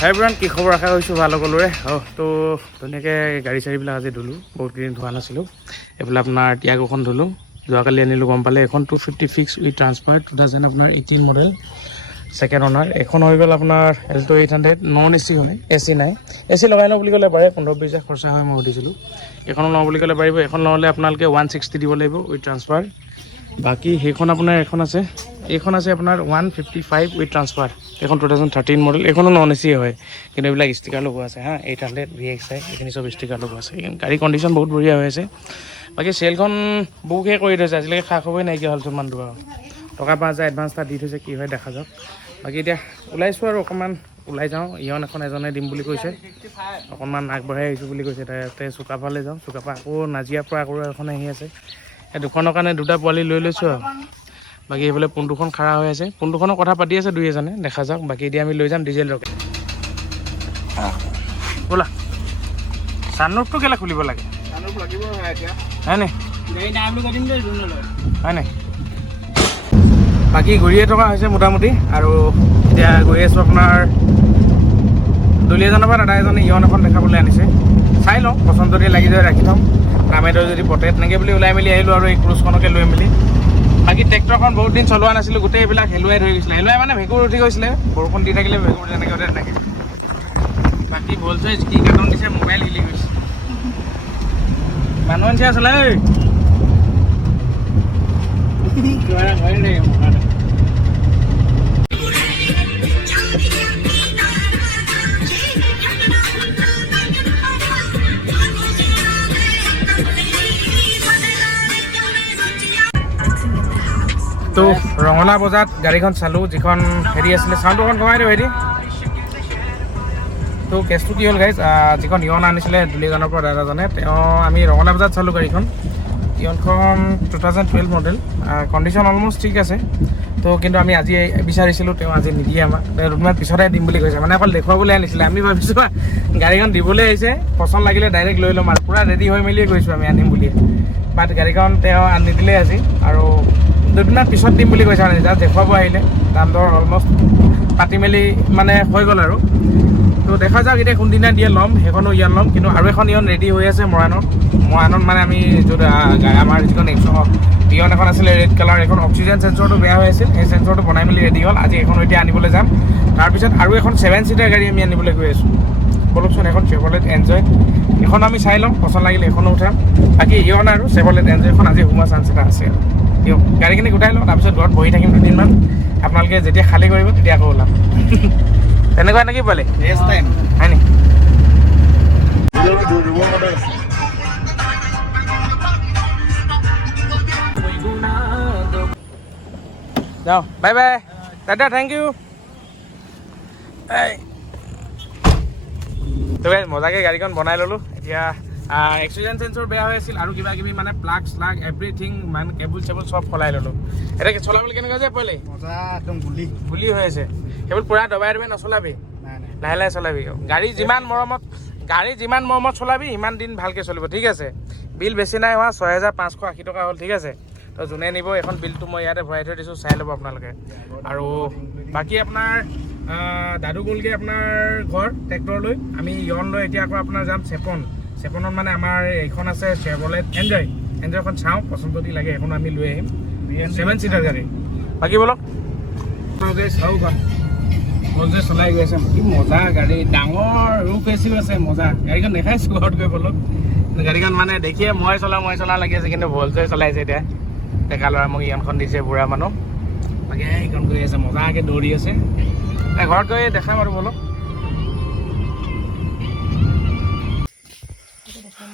হাই bran কি খবৰ আশা কৰিছোঁ ভাল সকলোৰে তো ধুনীয়াকৈ গাড়ী চাড়ীবিলাক আজি ধুলোঁ বহুত কেইদিন ধোৱা নাছিলোঁ এইফালে আপোনাৰ টিয়াগোখন ধুলোঁ যোৱাকালি আনিলোঁ গম পালে এখন 250 ফিক্স উইথ ট্ৰান্সফাৰ 2000 আপোনাৰ 18 মডেল ছেকেণ্ড অনাৰ এখন হৈ গ'ল আপোনাৰ এল্টো 800 নন এ চি হয় এ চি নাই এ চি লগাই লওঁ বুলি ক'লে পাৰে 15-20 খৰচা হয় মই সুধিছিলোঁ এখনো লওঁ বুলি ক'লে পাৰিব এখন ল'লে আপোনালোকে 160 দিব লাগিব উইথ ট্ৰান্সফাৰ বাকী সেইখন আপোনাৰ এইখন আছে আপোনাৰ 155 উইথ ট্ৰান্সফাৰ এখন 2013 মডেল এইখনো নন এ চি হয় কিন্তু এইবিলাক ষ্টিকাৰ লগোৱা আছে হা 800 VXI এইখিনি চব ষ্টিকাৰ লগোৱা আছে গাড়ী কণ্ডিশ্যন বহুত বঢ়িয়া হৈ আছে বাকী চেলখন বুকহে কৰি থৈছে আজিলৈকে খা খবৰেই নাইকিয়া হ'লচোন মানুহ টকা 5,000 এডভান্স এটা দি থৈছে কি হয় দেখা যাওক বাকী এতিয়া ওলাইছোঁ আৰু অকণমান ওলাই যাওঁ ইয়ন এখন এজনে দিম বুলি কৈছে অকণমান আগবঢ়াই আহিছোঁ বুলি কৈছে তাতে চুকাফালৈ যাওঁ চুকাফা আকৌ নাজিৰাৰ পৰা আকৌ এখন আহি আছে এই দুখনৰ কাৰণে দুটা পোৱালি লৈ লৈছোঁ আৰু বাকী এইফালে পোনটোখন খাৰা হৈ আছে পোনটোখনৰ কথা পাতি আছে দুই এজনে দেখা যাওক বাকী এতিয়া আমি লৈ যাম ডিজেল ৰকেট ব'লা চানৰুফটো কেলৈ খুলিব লাগে হয় নাই হয় নাই বাকী ঘূৰিয়ে থকা হৈছে মোটামুটি আৰু এতিয়া গৈ আছোঁ আপোনাৰ দলিয়াজানৰ পৰা দাদা এজনে ইয়ন এখন দেখাবলৈ আনিছে চাই লওঁ পচন্দ যদি লাগি যায় ৰাখি থ'ম দামেদৰ যদি পতে তেনেকৈ বুলি ওলাই মেলি আহিলোঁ আৰু এই ক্ৰুজখনকে লৈ মেলি বাকী ট্ৰেক্টৰখন বহুত দিন চলোৱা নাছিলোঁ গোটেই এইবিলাক হেলুৱাই ধৰি গৈছিলে হেলুৱাই মানে ভেঁকুৰ উঠি গৈছিলে বৰষুণ দি থাকিলে ভেঁকুৰ তেনেকৈ তেনেকৈ বাকী ভল্টেজ কি কাৰ্টন দিছে মোবাইল হিলি গৈছে মানুহ আনিছে আছিলে তো ৰঙলা বজাত গাড়ীখন চালোঁ যিখন হেৰি আছিলে চাউণ্ডটো অকণ কমাই দিওঁ হেৰি তো কেছটো কি হ'ল গাইজ যিখন ইয়ন আনিছিলে দুলিয়াজানৰ পৰা দাদাজনে আমি ৰঙলা বজাত চালোঁ গাড়ীখন ইয়নখন 2012 মডেল কণ্ডিশ্যন অলমষ্ট ঠিক আছে তো কিন্তু আমি আজি বিচাৰিছিলোঁ তেওঁ আজি নিদিয়ে আমাক দুদিনমান পিছতে দিম বুলি কৈছে মানে অকল দেখুৱাবলৈ আনিছিলে আমি ভাবিছোঁ গাড়ীখন দিবলৈ আহিছে পচন্দ লাগিলে ডাইৰেক্ট লৈ ল'ম আৰু পূৰা ৰেডি হৈ মেলিয়ে গৈছোঁ আমি আনিম বুলি বাট গাড়ীখন তেওঁ আনি দিলে আজি আৰু দুদিনমান পিছত দিম বুলি কৈছে মানে জাষ্ট দেখুৱাব আহিলে দাম দৰ অলমষ্ট পাতি মেলি মানে হৈ গ'ল আৰু তো দেখা যাওক এতিয়া কোনদিনা দিয়ে ল'ম সেইখনো ইয়ন ল'ম কিন্তু আৰু এখন ইয়ন ৰেডি হৈ আছে মৰাণত মানে আমি য'ত আমাৰ যিখন ইয়ন এখন আছিলে ৰেড কালাৰ এখন অক্সিজেন চেঞ্চৰটো বেয়া হৈ আছিল সেই চেঞ্চৰটো বনাই মেলি ৰেডি হ'ল আজি এখন এতিয়া আনিবলৈ যাম তাৰপিছত আৰু এখন 7 ছিটাৰ গাড়ী আমি আনিবলৈ গৈ আছোঁ বলকচোন এখন চেভৰলেট এনজয় এখন আমি চাই ল'ম পচন্দ লাগিলে এখনো উঠাম বাকী ইয়ন আৰু চেভৰলেট এনজয়খন আজি সোমোৱা চান্স এটা আছে আৰু দিয়ক গাড়ীখিনি গোটাই লওঁ তাৰপিছত ঘৰত বহি থাকিম দুদিনমান আপোনালোকে যেতিয়া খালী কৰিব তেতিয়া আকৌ ওলাম তেনেকুৱা নেকি পোৱালি হয় নি যাওঁ বাই বাই দাদা থেংক ইউ তো মজাকৈ গাড়ীখন বনাই ল'লোঁ এতিয়া অক্সিজেন চেঞ্চৰ বেয়া হৈ আছিল আৰু কিবা কিবি মানে প্লাগ শ্লাগ এভৰিথিং মানে কেবুল চেবুল চব সলাই ল'লোঁ এতিয়া চলাবলৈ কেনেকুৱা যে পোৱালি মজা একদম গুলি হৈ আছে সেইবোৰ পূৰা দবাই নচলাবি লাহে লাহে চলাবি গাড়ী যিমান মৰমত চলাবি সিমান দিন ভালকৈ চলিব ঠিক আছে বিল বেছি নাই হোৱা 6,580 টকা হ'ল ঠিক আছে তো যোনে নিব এখন বিলটো মই ইয়াতে ভৰাই থৈ দিছোঁ চাই ল'ব আপোনালোকে আৰু বাকী আপোনাৰ দাদু গ'লগৈ আপোনাৰ ঘৰ ট্ৰেক্টৰ লৈ আমি ইয়ন লৈ এতিয়া আকৌ আপোনাৰ যাম চেপনত মানে আমাৰ এইখন আছে চেভৰলেট এনজয়খন চাওঁ পচন্দ যদি লাগে এখন আমি লৈ আহিম 7 ছিটাৰ গাড়ী বাকী বলক চাওঁখন যে চলাই গৈ আছে কি মজা গাড়ী ডাঙৰ ৰূপ এচিও আছে মজা গাড়ীখন দেখাইছোঁ ঘৰত গৈ বলক গাড়ীখন মানে দেখিয়ে মই চলা লাগি আছে কিন্তু ভলজে চলাইছে এতিয়া ডেকা ল'ৰা মোক ইয়নখন দিছে বুঢ়া মানুহ বাকী এইখন গৈ আছে মজাকৈ দৌৰি আছে ঘৰত গৈ দেখাম আৰু বলক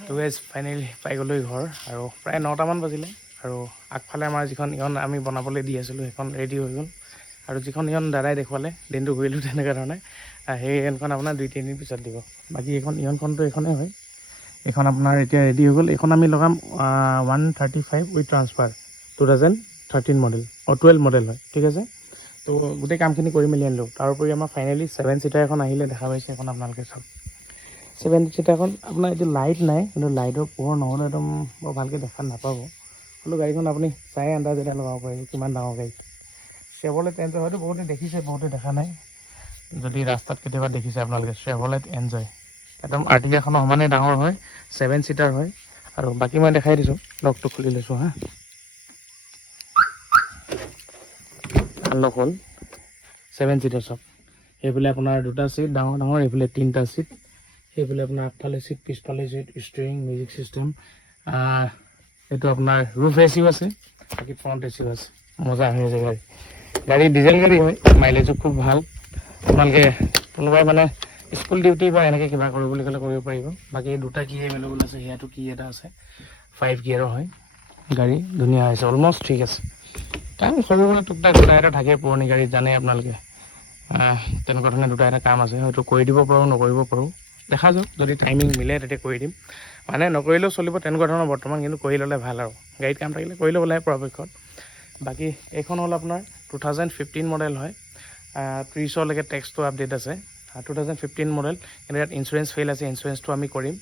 তো ফাইনেলি পাই গ'লোঁ ঘৰ আৰু প্ৰায় 9টামান বাজিলে আৰু আগফালে আমাৰ যিখন ইয়ন আমি বনাবলৈ দি আছিলোঁ সেইখন ৰেডি হৈ গ'ল আৰু যিখন ইয়ন দাদাই দেখুৱালে দিনটো ঘূৰিলোঁ তেনেকুৱা ধৰণে সেই ইয়নখন আপোনাৰ 2-3 দিন পিছত দিব বাকী এইখন ইয়নখনটো এইখনেই হয় এইখন আপোনাৰ এতিয়া ৰেডি হৈ গ'ল এইখন আমি লগাম 135 উইথ ট্ৰান্সফাৰ 2013 মডেল 12 মডেল হয় ঠিক আছে তো গোটেই কামখিনি কৰি মেলি আনিলোঁ তাৰোপৰি আমাৰ ফাইনেলি 7 ছিটাৰ এখন আহিলে দেখা পাইছে এখন আপোনালোকে চাওক 7 ছিটাৰখন আপোনাৰ এতিয়া লাইট নাই কিন্তু লাইটৰ পোহৰ নহ'লে একদম বৰ ভালকৈ দেখা নাপাব হ'লেও গাড়ীখন আপুনি চাই আন্দাজ এটা লগাব পাৰিব কিমান ডাঙৰ গাড়ী চেভৰলেট এনজয় হয়তো বহুতে দেখিছে বহুতে দেখা নাই যদি ৰাস্তাত কেতিয়াবা দেখিছে আপোনালোকে Chevrolet Enjoy একদম আৰ্টিকাখনৰ সমানে ডাঙৰ হয় 7 সিটাৰ হয় আৰু বাকী মই দেখাই দিছোঁ লকটো খুলি লৈছোঁ হা আনলক হ'ল 7 সিটাৰ চব এইফালে আপোনাৰ দুটা সিট ডাঙৰ ডাঙৰ এইফালে তিনিটা সিট এইফালে আপোনাৰ আগফালে সিট পিছফালে সিট ষ্টিয়াৰিং মিউজিক চিষ্টেম এইটো আপোনাৰ ৰুফ এচিও আছে বাকী ফ্ৰণ্ট এচিও আছে মজা হৈ আছে গাড়ী ডিজেল গাড়ী হয় মাইলেজো খুব ভাল আপোনালোকে কোনোবাই মানে স্কুল ডিউটি বা এনেকৈ কিবা কৰোঁ বুলি ক'লে কৰিব পাৰিব বাকী দুটা কি এভেইলেবল আছে সেয়াটো কি এটা আছে 5 গিয়াৰৰ হয় গাড়ী ধুনীয়া হৈছে অলমষ্ট ঠিক আছে কাৰণ সৰু সুৰা টুকটাক দুটা এটা থাকে পুৰণি গাড়ীত জানে আপোনালোকে তেনেকুৱা ধৰণে দুটা এটা কাম আছে হয়তো কৰি দিব পাৰোঁ নকৰিব পাৰোঁ দেখা যাওক যদি টাইমিং মিলে তেতিয়া কৰি দিম মানে নকৰিলেও চলিব তেনেকুৱা ধৰণৰ বৰ্তমান কিন্তু কৰি ল'লে ভাল আৰু গাড়ীত কাম থাকিলে কৰি ল'ব লাগে পৰাপক্ষত বাকী এইখন হ'ল আপোনাৰ 2015 মডেল হয় 30লৈকে টেক্সটো আপডেট আছে 2015 মডেল কিন্তু ইয়াত ইঞ্চুৰেঞ্চ ফেইল আছে ইঞ্চুৰেঞ্চটো আমি কৰিম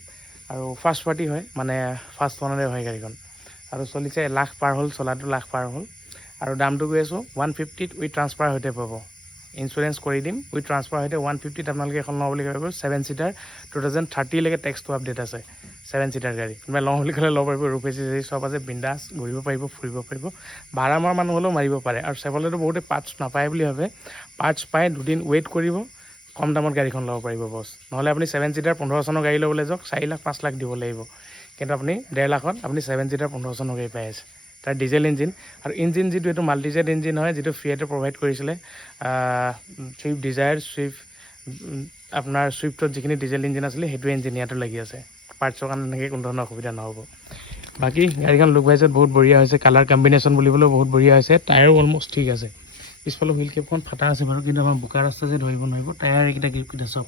আৰু ফাৰ্ষ্ট পাৰ্টি হয় মানে ফাৰ্ষ্ট ওৱানৰে হয় গাড়ীখন আৰু চলিছে 1 লাখ পাৰ হ'ল চলাটো 1 লাখ পাৰ হ'ল আৰু দামটো গৈ আছোঁ 150 উইথ ট্ৰান্সফাৰ সৈতে পাব ইঞ্চুৰেঞ্চ কৰি দিম উইথ ট্ৰান্সফাৰ সৈতে 150 আপোনালোকে এখন লওঁ বুলি ক'ব 7 সিটাৰ 2030লৈকে টেক্সটো আপডেট আছে 7 সিটাৰ গাড়ী কোনোবাই লওঁ বুলি ক'লে ল'ব পাৰিব ৰুফ এচি চব আছে বিন্দাছ ঘূৰিব পাৰিব ফুৰিব পাৰিব ভাড়া মৰা মানুহ হ'লেও মাৰিব পাৰে আৰু Chevroletটো বহুতে পাৰ্টছ নাপায় বুলি ভাবে পাৰ্টছ পাই দুদিন ৱেইট কৰিব কম দামত গাড়ীখন ল'ব পাৰিব বছ নহ'লে আপুনি 7 সিটাৰ 15 চনৰ গাড়ী ল'বলৈ যাওক 4 লাখ 5 লাখ দিব লাগিব কিন্তু আপুনি 1.5 লাখত আপুনি 7 সিটাৰ 15 চনৰ গাড়ী পাই আছে তাৰ ডিজেল ইঞ্জিন আৰু ইঞ্জিন যিটো এইটো মাল্টিজেট ইঞ্জিন হয় যিটো ফিয়েটে প্ৰভাইড কৰিছিলে চুইফ্ট ডিজায়াৰ আপোনাৰ চুইফ্টত যিখিনি ডিজেল ইঞ্জিন আছিলে সেইটো ইঞ্জিন ইয়াতো লাগি আছে পাৰ্টছৰ কাৰণে এনেকৈ কোনো ধৰণৰ অসুবিধা নহ'ব বাকী গাড়ীখন লুক ৱাইজত বহুত বঢ়িয়া হৈছে কালাৰ কম্বিনেশ্যন বুলিবলৈও বহুত বঢ়িয়া হৈছে টায়াৰো অলমষ্ট ঠিক আছে পিছফালে হুইল কেপখন ফাটা আছে বাৰু কিন্তু আমাৰ বোকা ৰাস্তা যে ধৰিব নোৱাৰিব টায়াৰ এইকেইটা গ্ৰিপকেইটা চব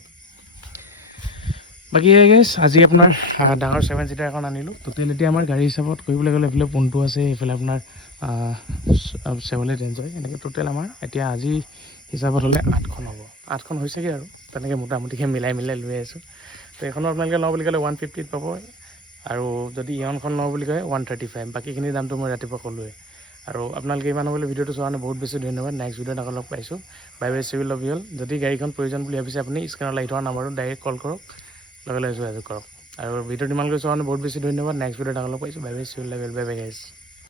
বাকী গাইছ আজি আপোনাৰ ডাঙৰ 7 সিটাৰ এখন আনিলোঁ টোটেল এতিয়া আমাৰ গাড়ী হিচাপত কৰিবলৈ গ'লে এইফালে পোনটো আছে এইফালে আপোনাৰ Chevrolet Enjoy এনেকৈ টোটেল আমাৰ এতিয়া আজি হিচাপত হ'লে 8খন হ'ব 8খন হৈছেগৈ আৰু তেনেকৈ মোটামুটিকৈ মিলাই লৈ আছোঁ তো এইখনো আপোনালোকে লওঁ বুলি ক'লে 150 পাব আৰু যদি ইয়নখন লওঁ বুলি কয় 135 বাকীখিনি দামটো মই ৰাতিপুৱা ক'লোৱে আৰু আপোনালোকে ইমান হ'বলৈ ভিডিঅ'টো চোৱাৰ কাৰণে বহুত বেছি ধন্যবাদ নেক্সট ভিডিঅ'ত আকৌ লগ পাইছোঁ bye bye civil love you all যদি গাড়ীখন প্ৰয়োজন বুলি ভাবিছে আপুনি স্ক্ৰীনত আহি থকা নাম্বাৰটো ডাইৰেক্ট কল কৰক লগে লগে যোগাযোগ কৰক আৰু ভিডিঅ'টো ইমানকৈ চোৱাৰ কাৰণে বহুত বেছি ধন্যবাদ নেক্সট ভিডিঅ'ত আকৌ লগ পাইছোঁ bye bye civil love you all bye bye গাইছ